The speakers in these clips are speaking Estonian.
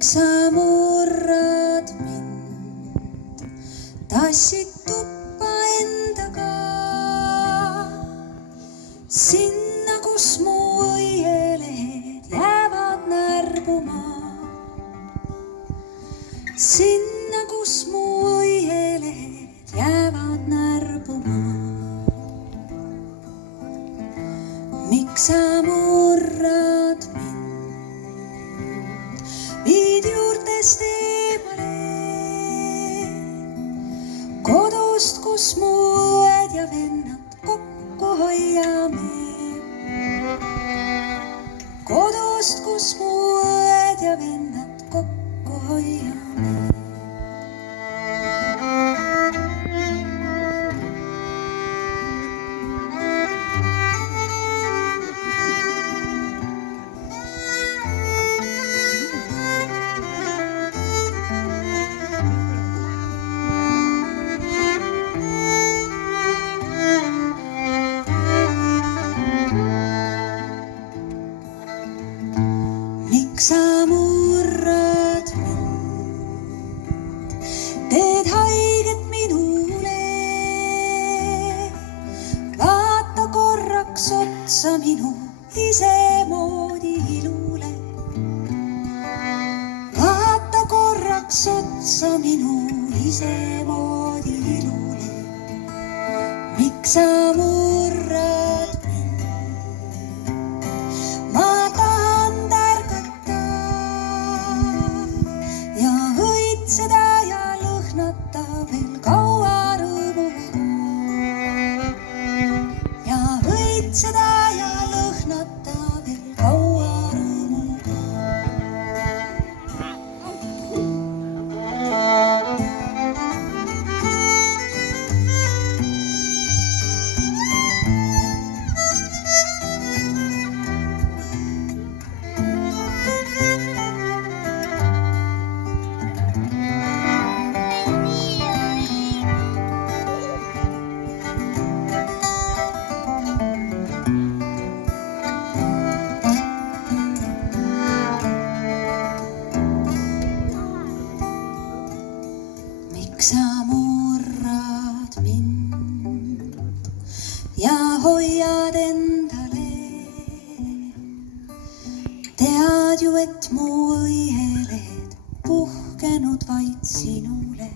miks sa murrad mind, tassid tuppa endaga, sinna, kus mu õielehed jäävad närbuma, sinna, kus mu õielehed jäävad närbuma. Miks sa murrad mind, viid juurtest eemale, kodust, kus mu õed ja vennad kokku hoiame, kodust, kus mu õed ja vennad kokku hoiame. Miks sa murrad mind, teed haiget minule, vaata korraks otsa minu isemoodi ilule, vaata korraks otsa minu isemoodi ilule. Miks sa murrad mind, ma tahan tärgata ja õitseda ja lõhnata veel kaua rõõmuga, ja õitseda ja lõhnata veel kaua rõõmuga. Miks sa murrad mind ja hoiad endale, tead ju, et mu õieled puhkenud vaid sinule,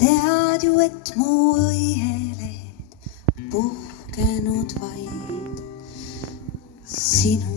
tead ju, et mu õieled puhkenud vaid sinule.